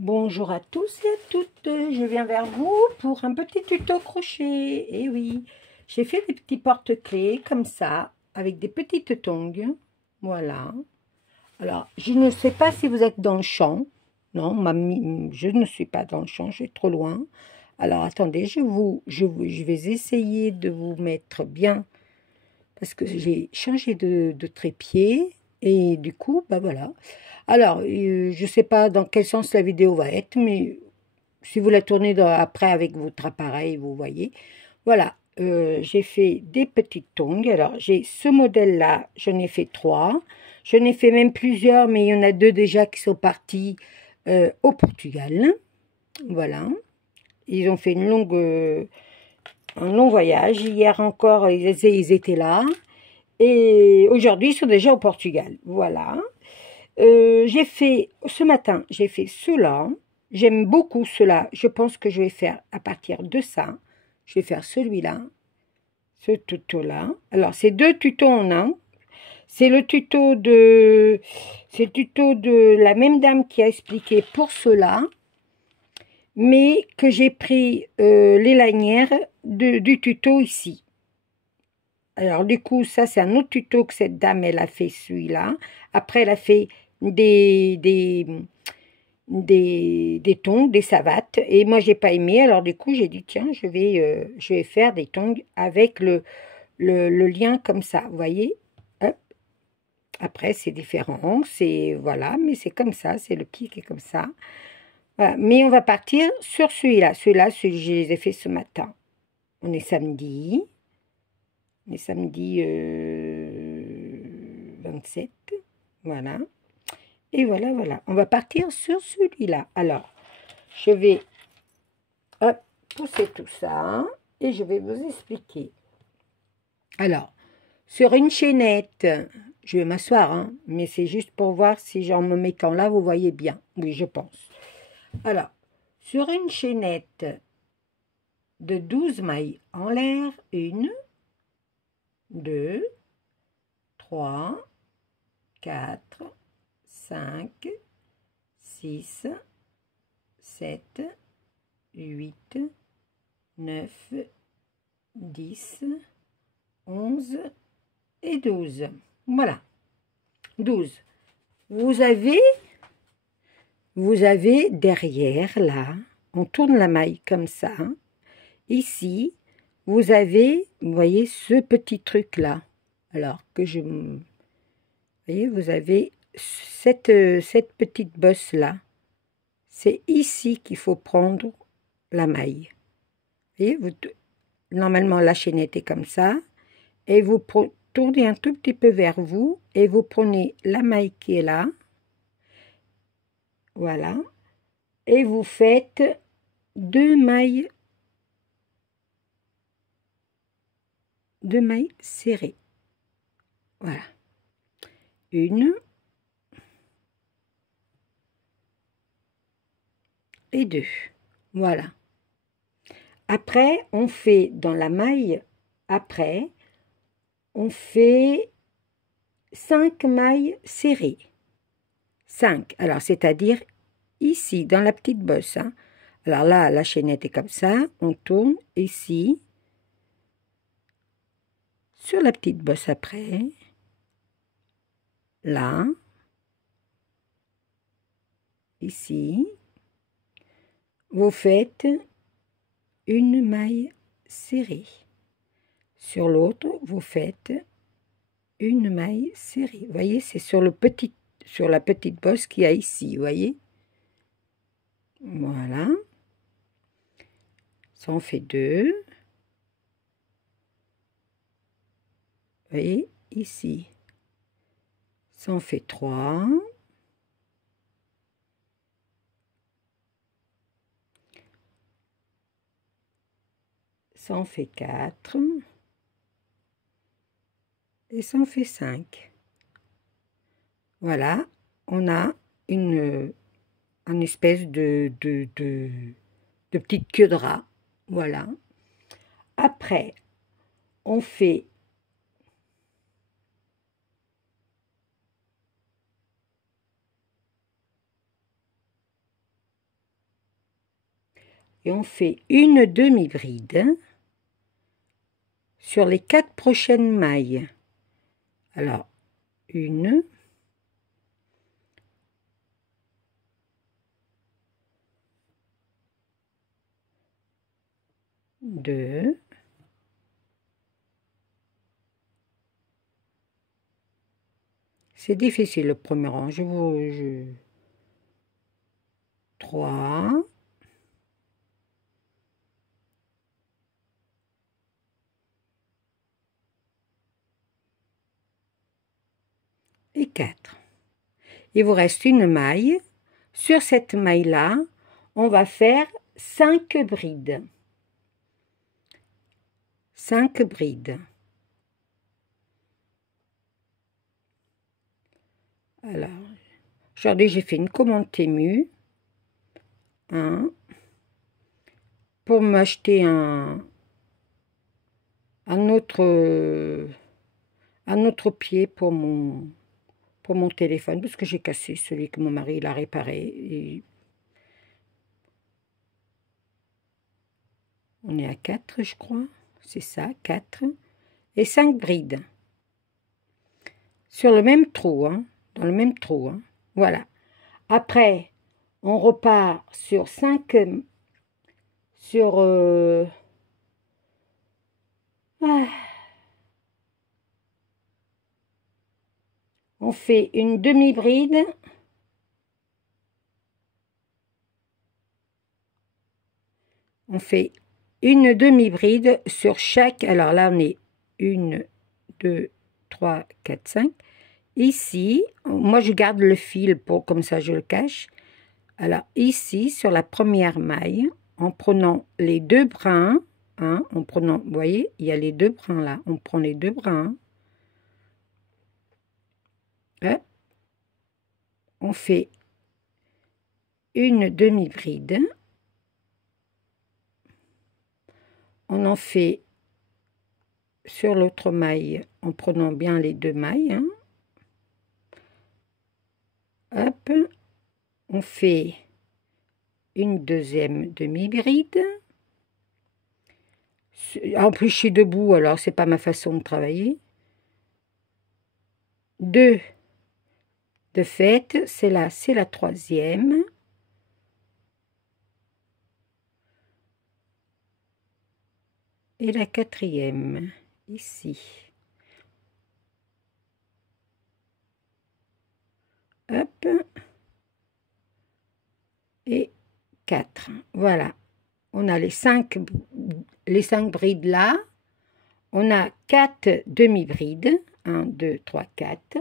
Bonjour à tous et à toutes, je viens vers vous pour un petit tuto crochet. Et oui, j'ai fait des petits porte-clés comme ça, avec des petites tongs. Voilà. Alors, je ne sais pas si vous êtes dans le champ. Non, je ne suis pas dans le champ, je suis trop loin. Alors, attendez, je vais essayer de vous mettre bien, parce que j'ai changé de trépied. Et du coup, bah voilà. Alors, je ne sais pas dans quel sens la vidéo va être, mais si vous la tournez après avec votre appareil, vous voyez. Voilà, j'ai fait des petites tongs. Alors, j'ai ce modèle-là, j'en ai fait 3. J'en ai fait même plusieurs, mais il y en a 2 déjà qui sont partis au Portugal. Voilà. Ils ont fait un long voyage. Hier encore, ils étaient là. Et aujourd'hui, ils sont déjà au Portugal. Voilà. Ce matin, j'ai fait cela. J'aime beaucoup cela. Je pense que je vais faire à partir de ça. Je vais faire celui-là, ce tuto-là. Alors, c'est 2 tutos en un. C'est le tuto de la même dame qui a expliqué pour cela, mais que j'ai pris les lanières du tuto ici. Alors, du coup, ça, c'est un autre tuto que cette dame, elle a fait celui-là. Après, elle a fait des tongs, des savates. Et moi, j'ai pas aimé. Alors, du coup, j'ai dit, tiens, je vais faire des tongs avec le lien comme ça. Vous voyez? Hop. Après, c'est différent. C'est, voilà, mais c'est comme ça. C'est le pied qui est comme ça. Voilà. Mais on va partir sur celui-là. Celui-là, je les ai fait ce matin. On est samedi. On est samedi 27. Voilà. Et voilà, voilà. On va partir sur celui-là. Alors, je vais pousser tout ça et je vais vous expliquer. Alors, sur une chaînette, je vais m'asseoir, hein, mais c'est juste pour voir si en me mettant là, vous voyez bien. Oui, je pense. Alors, sur une chaînette de 12 mailles en l'air, 1, 2, 3, 4, 5, 6, 7, 8, 9, 10, 11 et 12. Voilà, 12. Vous avez derrière, là, on tourne la maille comme ça. Ici, vous avez, vous voyez, ce petit truc-là. Alors que vous voyez, vous avez cette petite bosse-là. C'est ici qu'il faut prendre la maille. Vous voyez, normalement, la chaînette est comme ça. Et vous tournez un tout petit peu vers vous. Et vous prenez la maille qui est là. Voilà. Et vous faites 2 mailles serrées. Voilà. 1 et 2. Voilà. Après, on fait dans la maille, après, on fait 5 mailles serrées. 5. Alors, c'est-à-dire ici, dans la petite bosse. Hein. Alors là, la chaînette est comme ça. On tourne ici. Sur la petite bosse après. Là. Ici. Vous faites une maille serrée. Sur l'autre, vous faites une maille serrée. Vous voyez, c'est sur la petite bosse qu'il y a ici, vous voyez. Voilà. Ça en fait 2. Vous voyez, ici. Ça en fait 3. Ça en fait 4. Et ça en fait 5. Voilà, on a une espèce de petite queue de rat. Voilà. Après, on fait et on fait une demi-bride sur les 4 prochaines mailles. Alors, une, deux, c'est difficile le premier rang, trois, et 4. Il vous reste une maille. Sur cette maille-là, on va faire 5 brides. 5 brides. Alors, aujourd'hui, j'ai fait une commande Temu. Pour m'acheter un autre pied pour mon téléphone, parce que j'ai cassé celui que mon mari il a réparé. Et on est à 4, je crois. C'est ça, 4. Et 5 brides. Sur le même trou, hein, dans le même trou. Hein. Voilà. Après, on repart sur 5... Sur... on fait une demi-bride. On fait une demi-bride sur chaque... Alors là, on est 1, 2, 3, 4, 5. Ici, moi, je garde le fil pour comme ça, je le cache. Alors ici, sur la première maille, en prenant les 2 brins, hein, en prenant... Vous voyez, il y a les 2 brins là. On prend les 2 brins. Hop. On fait une demi-bride. On en fait sur l'autre maille en prenant bien les 2 mailles. Hein. Hop, on fait une deuxième demi-bride. En plus, je suis debout, alors c'est pas ma façon de travailler. 2 de fait, c'est là, c'est la troisième. Et la quatrième, ici. Hop. Et 4. Voilà. On a les 5 brides là. On a 4 demi-brides. 1, 2, 3, 4.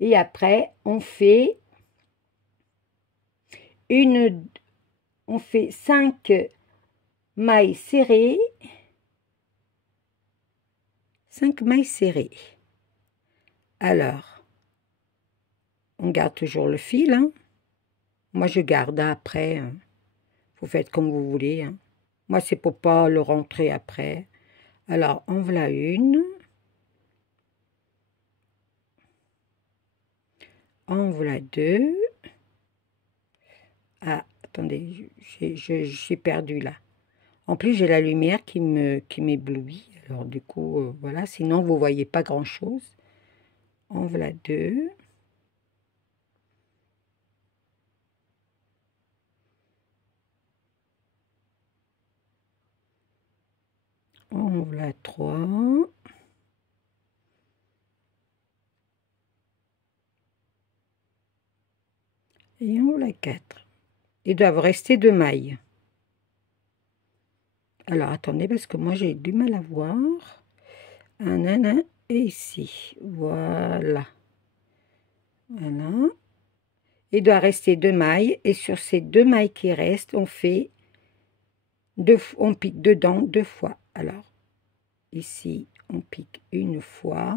Et après, on fait 5 mailles serrées. 5 mailles serrées. Alors, on garde toujours le fil. Hein. Moi, je garde après. Hein. Vous faites comme vous voulez. Hein. Moi, c'est pour pas le rentrer après. Alors, en voilà une. En voilà 2. Ah, attendez, j'ai perdu là. En plus, j'ai la lumière qui m'éblouit. Alors, du coup, voilà. Sinon, vous voyez pas grand-chose. En voilà 2. En voilà 3. Et en voilà 4. Ils doivent rester 2 mailles. Alors, attendez, parce que moi, j'ai du mal à voir. Un, et ici. Voilà. Voilà. Il doit rester 2 mailles. Et sur ces 2 mailles qui restent, on fait on pique dedans 2 fois. Alors, ici, on pique une fois.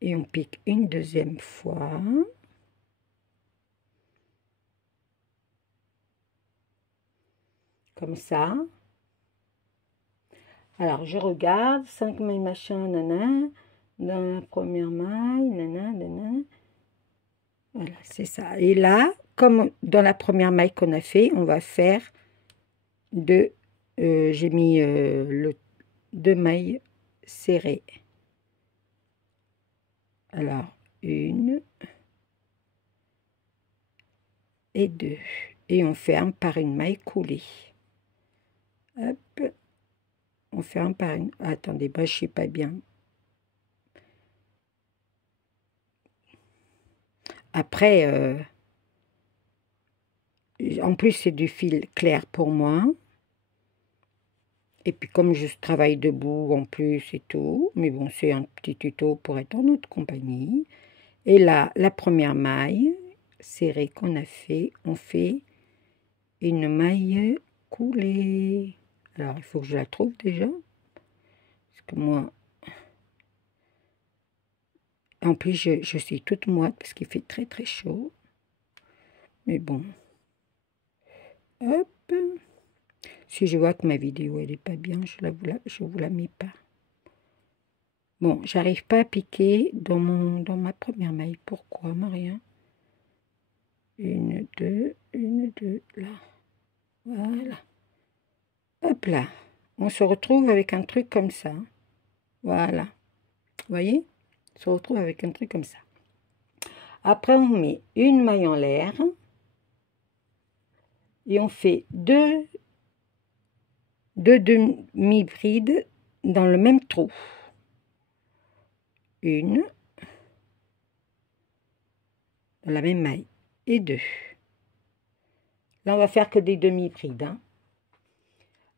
Et on pique une deuxième fois. Comme ça. Alors, je regarde, 5 mailles machin, nana, dans la première maille, nana, nana. Voilà, c'est ça. Et là, comme dans la première maille qu'on a fait, on va faire deux, j'ai mis deux mailles serrées. Alors, une et deux. Et on ferme par une maille coulée. Hop. On ferme par une... Attendez, moi je sais pas bien. Après, en plus c'est du fil clair pour moi. Et puis comme je travaille debout en plus et tout, mais bon, c'est un petit tuto pour être en notre compagnie. Et là, la première maille serrée qu'on a fait, on fait une maille coulée. Alors, il faut que je la trouve déjà. Parce que moi, en plus, je suis toute moite parce qu'il fait très très chaud. Mais bon. Hop. Si je vois que ma vidéo, elle n'est pas bien, je vous la mets pas. Bon, j'arrive pas à piquer dans ma première maille. Pourquoi, Maria? Une, deux, là. Voilà. Hop là. On se retrouve avec un truc comme ça. Voilà. Vous voyez? On se retrouve avec un truc comme ça. Après, on met une maille en l'air. Et on fait deux demi-brides dans le même trou. Une. Dans la même maille. Et deux. Là, on va faire que des demi-brides. Hein.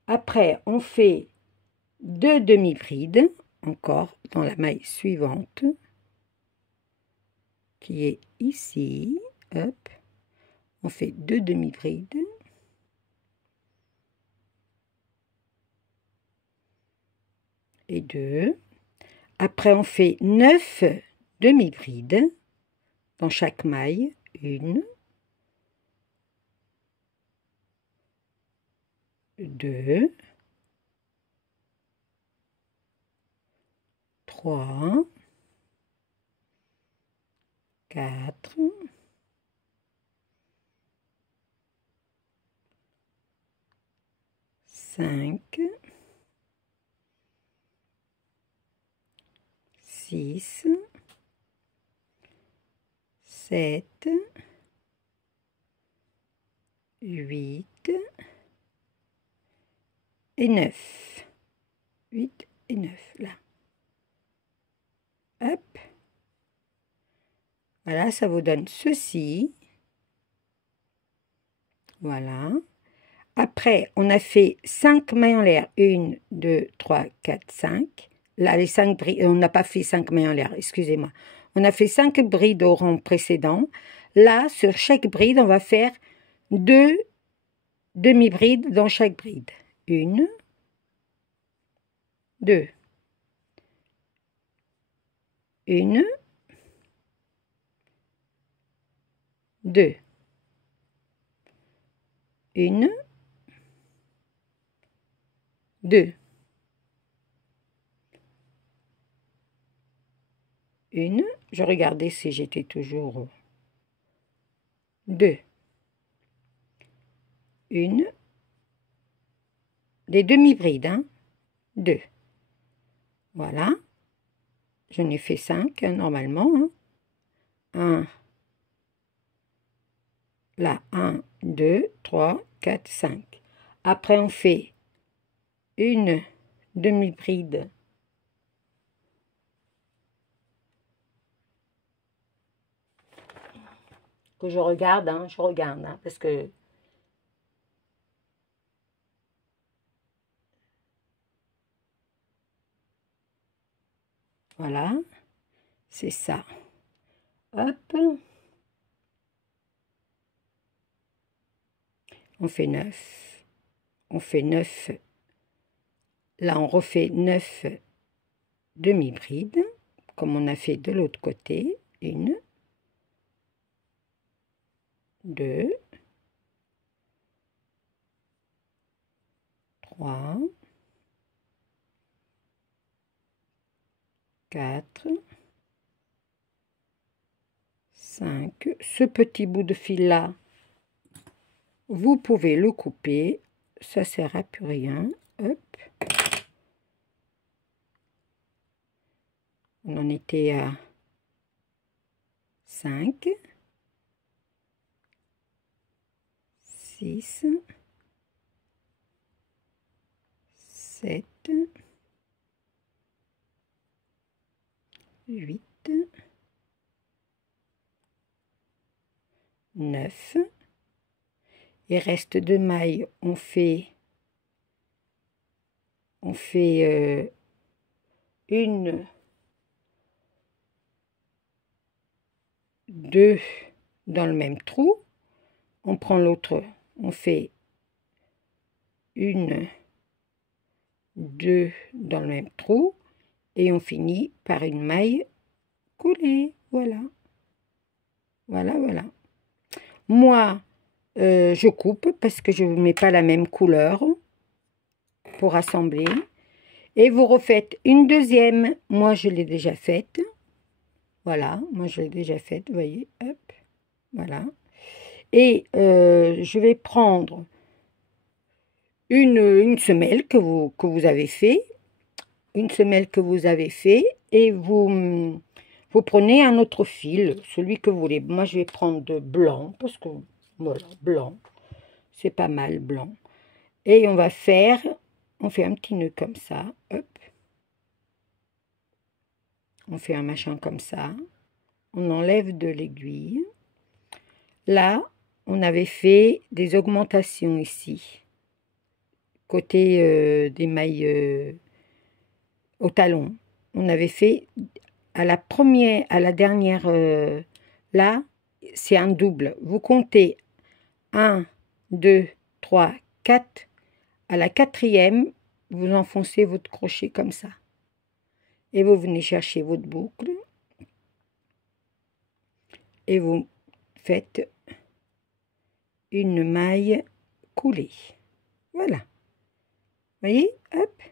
Après, on fait deux demi-brides, encore dans la maille suivante, qui est ici. Hop. On fait deux demi-brides. Et deux. Après, on fait 9 demi-brides dans chaque maille. Une. Deux. 3, 4, 5, 6, 7, 8 et 9. 8 et 9, là. Hop. Voilà, ça vous donne ceci. Voilà. Après, on a fait 5 mailles en l'air. 1, 2, 3, 4, 5. Là, les 5 brides, on n'a pas fait 5 mailles en l'air, excusez-moi. On a fait 5 brides au rang précédent. Là, sur chaque bride, on va faire 2 demi-brides dans chaque bride. 1, 2. 1, 2. 1, 2. 1, je regardais si j'étais toujours 2. 1, des demi-brides, hein, 2. Voilà, je n'ai fait 5 hein, normalement. Hein. 1, là, 1, 2, 3, 4, 5. Après, on fait une demi-bride que je regarde, hein, parce que voilà, c'est ça. Hop, on fait 9. On fait 9. Là, on refait 9 demi-brides, comme on a fait de l'autre côté. 1, 2, 3, 4, 5. Ce petit bout de fil là, vous pouvez le couper, ça sert à plus rien. Hop. On en était à 5, 6, 7, 8, 9. Il reste 2 mailles, on fait une, 2 dans le même trou, on prend l'autre, on fait une, 2 dans le même trou et on finit par une maille coulée. Voilà, voilà, voilà. Moi, je coupe parce que je ne mets pas la même couleur pour assembler. Et vous refaites une deuxième. Moi, je l'ai déjà faite. Voilà, moi, je l'ai déjà faite, vous voyez. Hop, voilà. Et je vais prendre une semelle que vous avez fait. Une semelle que vous avez fait. Et vous prenez un autre fil, celui que vous voulez. Moi, je vais prendre de blanc parce que, voilà, blanc. C'est pas mal, blanc. Et on fait un petit nœud comme ça, hop. On fait un machin comme ça. On enlève de l'aiguille. Là, on avait fait des augmentations ici. Côté des mailles au talon. On avait fait à la dernière, là, c'est un double. Vous comptez 1, 2, 3, 4. À la quatrième, vous enfoncez votre crochet comme ça. Et vous venez chercher votre boucle. Et vous faites une maille coulée. Voilà. Vous voyez? Hop.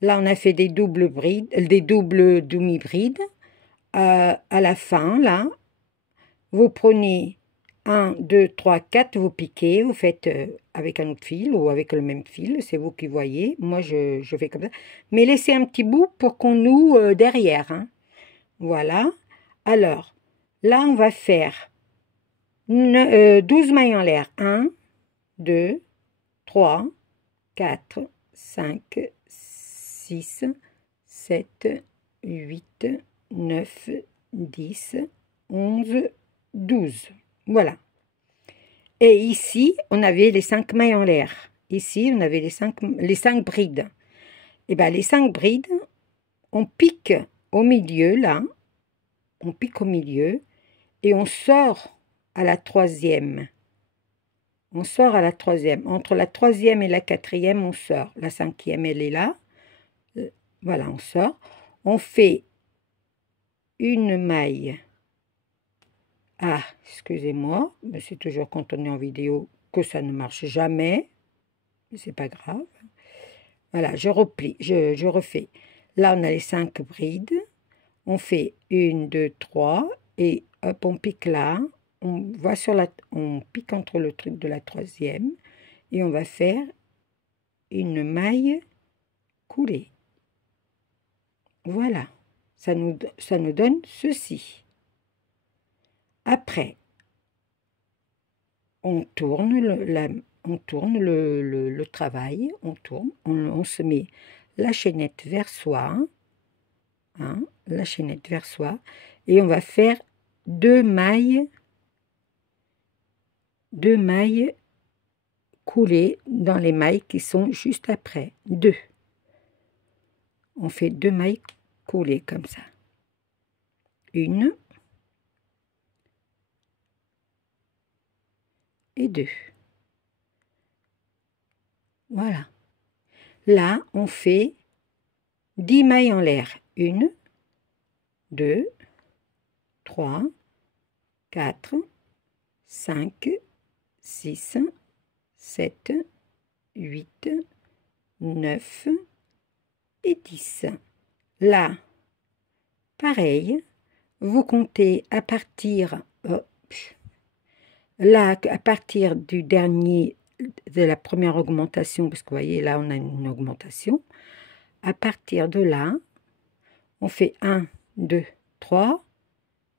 Là, on a fait des doubles brides, des doubles demi-brides. À la fin, là, vous prenez 1, 2, 3, 4, vous piquez, vous faites avec un autre fil ou avec le même fil, c'est vous qui voyez. Moi, je fais comme ça. Mais laissez un petit bout pour qu'on noue derrière. Hein. Voilà. Alors, là, on va faire 12 mailles en l'air. 1, 2, 3, 4, 5, 6, 7, 8, 9, 10, 11, 12. Voilà. Et ici, on avait les 5 mailles en l'air. Ici, on avait les 5 brides. Et bien, les 5 brides, on pique au milieu, là. On pique au milieu et on sort à la troisième. On sort à la troisième. Entre la troisième et la quatrième, on sort. La cinquième, elle est là. Voilà, on sort. On fait une maille. Ah, excusez-moi, mais c'est toujours quand on est en vidéo que ça ne marche jamais. Mais c'est pas grave. Voilà, je replie, je refais. Là, on a les 5 brides. On fait 1, 2, 3 et hop, on pique là. On pique entre le truc de la troisième et on va faire une maille coulée. Voilà, ça nous donne ceci. Après, on tourne le travail, on se met la chaînette vers soi, hein, la chaînette vers soi, et on va faire 2 mailles coulées dans les mailles qui sont juste après. 2. On fait 2 mailles coulées comme ça. 1 et 2. Voilà. Là, on fait 10 mailles en l'air. 1, 2, 3, 4, 5, 6, 7, 8, 9 et 10. Là, pareil, vous comptez à partir, là, à partir du dernier, de la première augmentation, parce que vous voyez, là, on a une augmentation. À partir de là, on fait 1, 2, 3,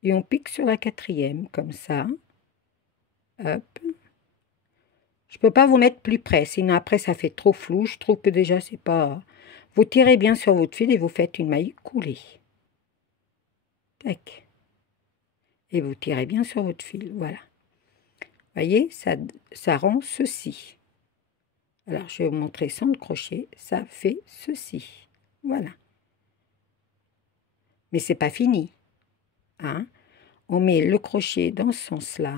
et on pique sur la quatrième, comme ça. Hop. Je ne peux pas vous mettre plus près, sinon après, ça fait trop flou. Je trouve que déjà, c'est pas... Vous tirez bien sur votre fil et vous faites une maille coulée. Tac. Et vous tirez bien sur votre fil, voilà. Voyez, ça rend ceci. Alors, je vais vous montrer sans le crochet. Ça fait ceci. Voilà. Mais c'est pas fini. Hein? On met le crochet dans ce sens-là.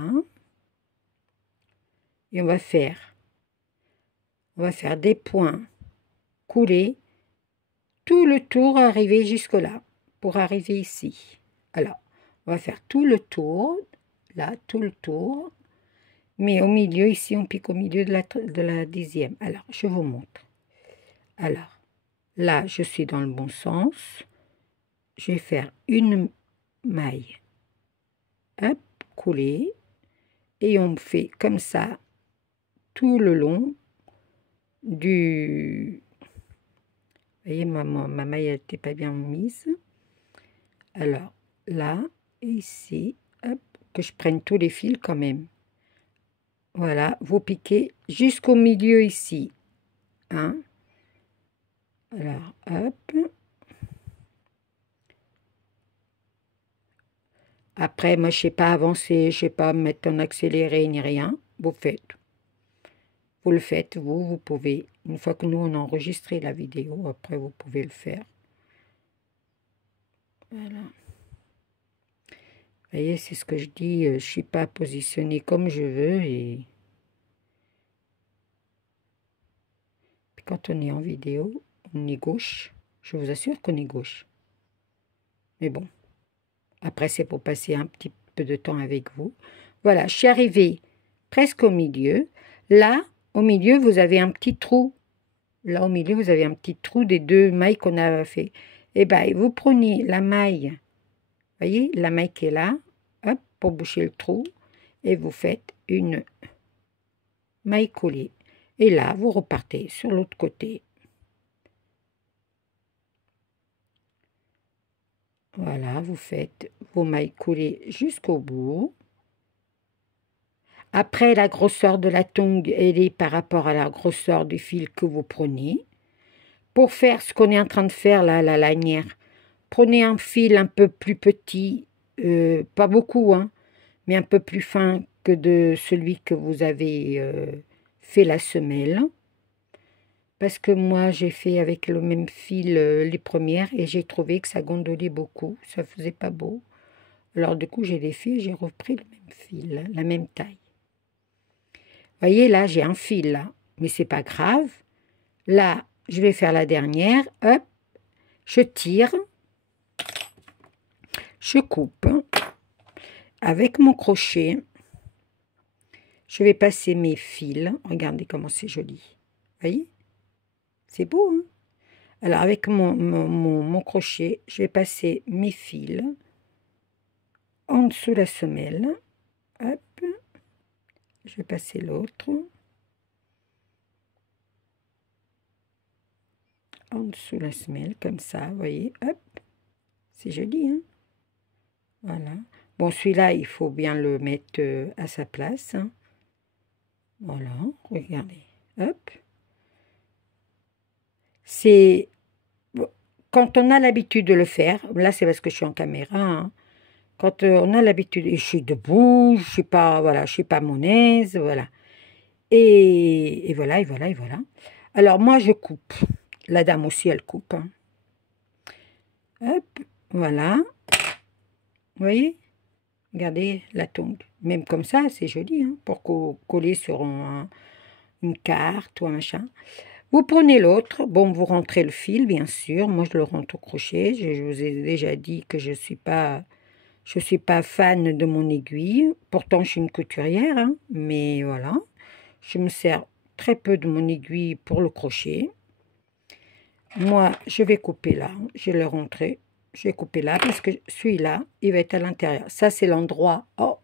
Et on va faire des points coulés tout le tour, arriver jusque-là, pour arriver ici. Alors, on va faire tout le tour, là, tout le tour. Mais au milieu, ici, on pique au milieu de la dixième. Alors, je vous montre. Alors, là, je suis dans le bon sens. Je vais faire une maille, hop, coulée. Et on fait comme ça tout le long du... Vous voyez, ma maille n'était pas bien mise. Alors, là, et ici, hop, que je prenne tous les fils quand même. Voilà, vous piquez jusqu'au milieu ici. Hein? Alors, hop. Après, moi, je ne sais pas avancer, je ne sais pas mettre en accéléré ni rien. Vous faites. Vous le faites, vous pouvez. Une fois que nous, on a enregistré la vidéo, après, vous pouvez le faire. Voilà. Vous voyez, c'est ce que je dis. Je ne suis pas positionnée comme je veux. Et puis quand on est en vidéo, on est gauche. Je vous assure qu'on est gauche. Mais bon. Après, c'est pour passer un petit peu de temps avec vous. Voilà, je suis arrivée presque au milieu. Là, au milieu, vous avez un petit trou. Là, au milieu, vous avez un petit trou des deux mailles qu'on a fait. Et bien, vous prenez la maille, vous voyez, la maille qui est là, hop, pour boucher le trou, et vous faites une maille collée. Et là, vous repartez sur l'autre côté. Voilà, vous faites vos mailles collées jusqu'au bout. Après, la grosseur de la tongue, elle est par rapport à la grosseur du fil que vous prenez. Pour faire ce qu'on est en train de faire là, la lanière, prenez un fil un peu plus petit, pas beaucoup, hein, mais un peu plus fin que de celui que vous avez fait la semelle. Parce que moi, j'ai fait avec le même fil les premières et j'ai trouvé que ça gondolait beaucoup, ça faisait pas beau. Alors du coup, j'ai défait, j'ai repris le même fil, la même taille. Vous voyez, là, j'ai un fil, là, mais c'est pas grave. Là, je vais faire la dernière, hop, je tire, je coupe avec mon crochet. Je vais passer mes fils. Regardez comment c'est joli. Vous voyez? C'est beau, hein? Alors, avec mon crochet, je vais passer mes fils en dessous la semelle. Hop. Je vais passer l'autre. En dessous la semelle, comme ça, vous voyez? Hop. C'est joli, hein? Voilà. Bon, celui-là, il faut bien le mettre à sa place. Hein. Voilà, regardez. Hop. C'est... Quand on a l'habitude de le faire, là, c'est parce que je suis en caméra, hein. Quand on a l'habitude, et je suis debout, je suis pas, voilà, je suis pas à mon aise, voilà. Et voilà, et voilà, et voilà. Alors, moi, je coupe. La dame aussi, elle coupe. Hein. Hop, voilà. Vous voyez? Regardez la tongue. Même comme ça, c'est joli, hein, pour coller sur une carte ou un machin. Vous prenez l'autre. Bon, vous rentrez le fil, bien sûr. Moi, je le rentre au crochet. Je vous ai déjà dit que je suis pas fan de mon aiguille. Pourtant, je suis une couturière, hein, mais voilà. Je me sers très peu de mon aiguille pour le crochet. moi, je vais couper là. Je vais le rentrer. Je vais couper là parce que celui-là, il va être à l'intérieur. Ça, c'est l'endroit. Oh,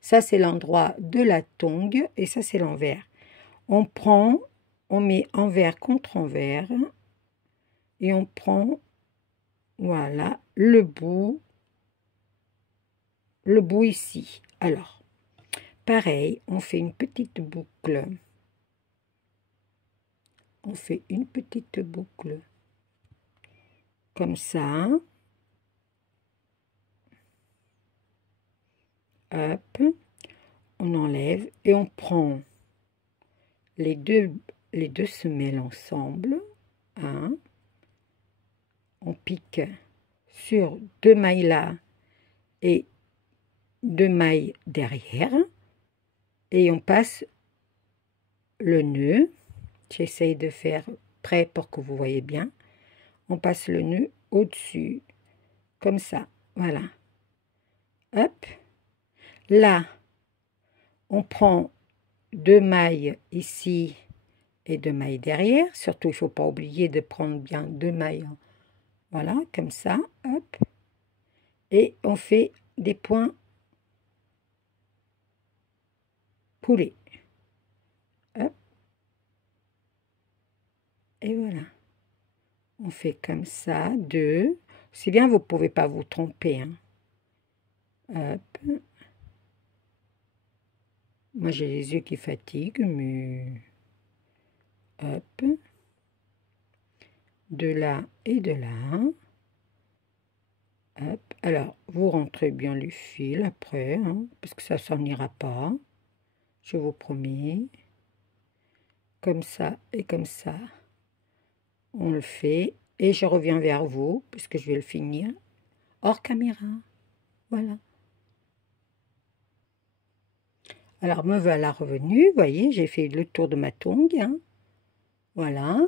ça, c'est l'endroit de la tongue et ça, c'est l'envers. On prend, on met envers contre envers et on prend, voilà, le bout ici. Alors, pareil, on fait une petite boucle. On fait une petite boucle comme ça. Hop, on enlève et on prend les deux semelles ensemble. Hein. On pique sur 2 mailles là et 2 mailles derrière. Et on passe le nœud. J'essaye de faire près pour que vous voyez bien. On passe le nœud au-dessus, comme ça. Voilà. Hop. Là, on prend 2 mailles ici et 2 mailles derrière. Surtout, il ne faut pas oublier de prendre bien 2 mailles. Voilà, comme ça. Hop. Et on fait des points poulés. Hop. Et voilà. On fait comme ça, 2. C'est bien, vous ne pouvez pas vous tromper. Hein. Hop. Moi, j'ai les yeux qui fatiguent, mais... Hop. De là et de là. Hop. Alors, vous rentrez bien les fils après, hein, parce que ça ne s'en ira pas. Je vous promets. Comme ça et comme ça. On le fait. Et je reviens vers vous, puisque je vais le finir hors caméra. Voilà. Alors, me voilà revenue. Vous voyez, j'ai fait le tour de ma tongue. Hein. Voilà.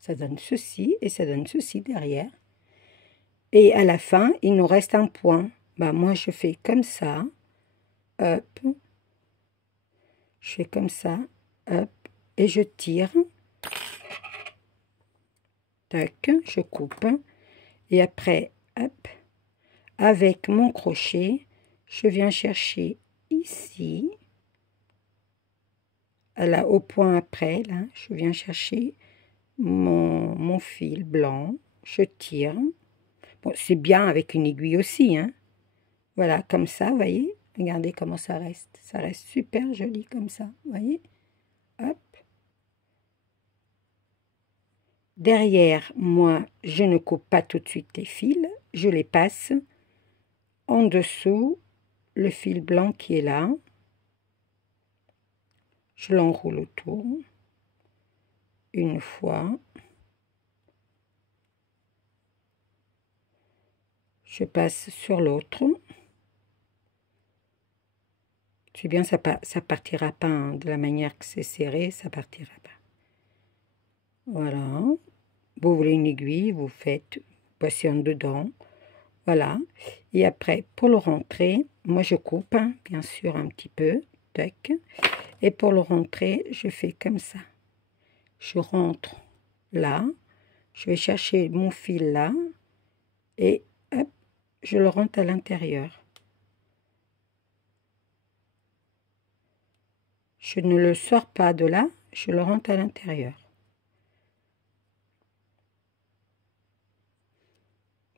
Ça donne ceci et ça donne ceci derrière. Et à la fin, il nous reste un point. Bah, moi, je fais comme ça. Hop. Je fais comme ça. Hop. Et je tire. Tac. Je coupe. Et après, hop. Avec mon crochet, je viens chercher ici. Là, au point après, là, je viens chercher mon fil blanc. Je tire. Bon, c'est bien avec une aiguille aussi, hein. Voilà, comme ça, vous voyez. Regardez comment ça reste. Ça reste super joli comme ça, vous voyez. Hop. Derrière, moi, je ne coupe pas tout de suite les fils. Je les passe en dessous, le fil blanc qui est là. Je l'enroule autour. Une fois. Je passe sur l'autre. C'est bien, ça partira pas, hein, de la manière que c'est serré, ça partira pas. Voilà. Vous voulez une aiguille, vous faites, passez en dedans. Voilà. Et après, pour le rentrer, moi je coupe, hein, bien sûr, un petit peu. Tac. Et pour le rentrer, je fais comme ça. Je rentre là. Je vais chercher mon fil là. Et hop, je le rentre à l'intérieur. Je ne le sors pas de là, je le rentre à l'intérieur.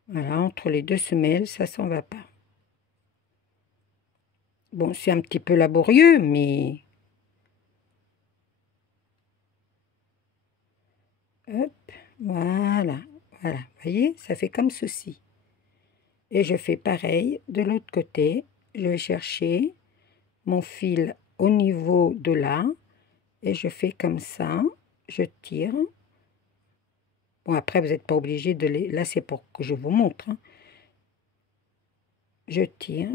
Voilà, entre les 2 semelles, ça s'en va pas. Bon, c'est un petit peu laborieux, mais... Hop, voilà, voilà. Vous voyez, ça fait comme ceci. Et je fais pareil de l'autre côté. Je vais chercher mon fil au niveau de là. Et je fais comme ça. Je tire. Bon, après, vous n'êtes pas obligé de les... Là, c'est pour que je vous montre. Hein. Je tire.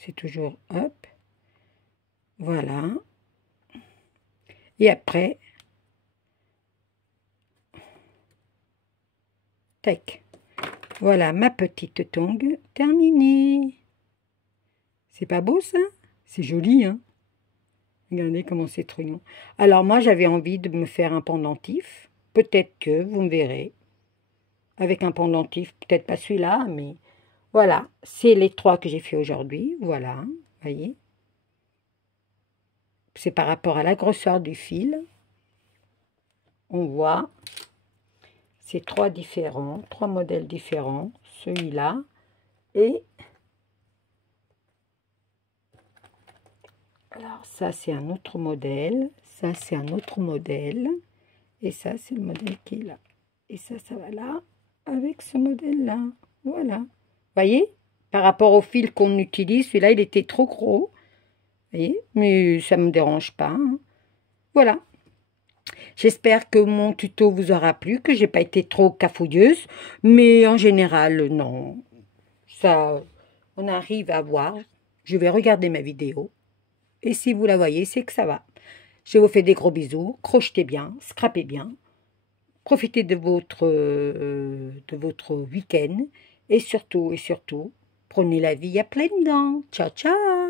C'est toujours hop. Voilà. Et après, tac. Voilà ma petite tongue terminée. C'est pas beau ça? C'est joli, hein? Regardez comment c'est trognon. Alors moi, j'avais envie de me faire un pendentif. peut-être que, vous me verrez, avec un pendentif, peut-être pas celui-là, mais voilà, c'est les 3 que j'ai fait aujourd'hui, voilà, voyez. C'est par rapport à la grosseur du fil, on voit, c'est 3 différents, 3 modèles différents, celui-là, et alors ça c'est un autre modèle, ça c'est un autre modèle, et ça c'est le modèle qui est là, et ça va là, avec ce modèle-là, voilà. Voyez, par rapport au fil qu'on utilise, celui-là, il était trop gros. Voyez, mais ça ne me dérange pas. Hein. Voilà. J'espère que mon tuto vous aura plu, que j'ai pas été trop cafouilleuse. Mais en général, non. Ça, on arrive à voir. Je vais regarder ma vidéo. Et si vous la voyez, c'est que ça va. Je vous fais des gros bisous. Crochetez bien, scrapez bien. Profitez de votre week-end. Et surtout, prenez la vie à pleines dents. Ciao, ciao!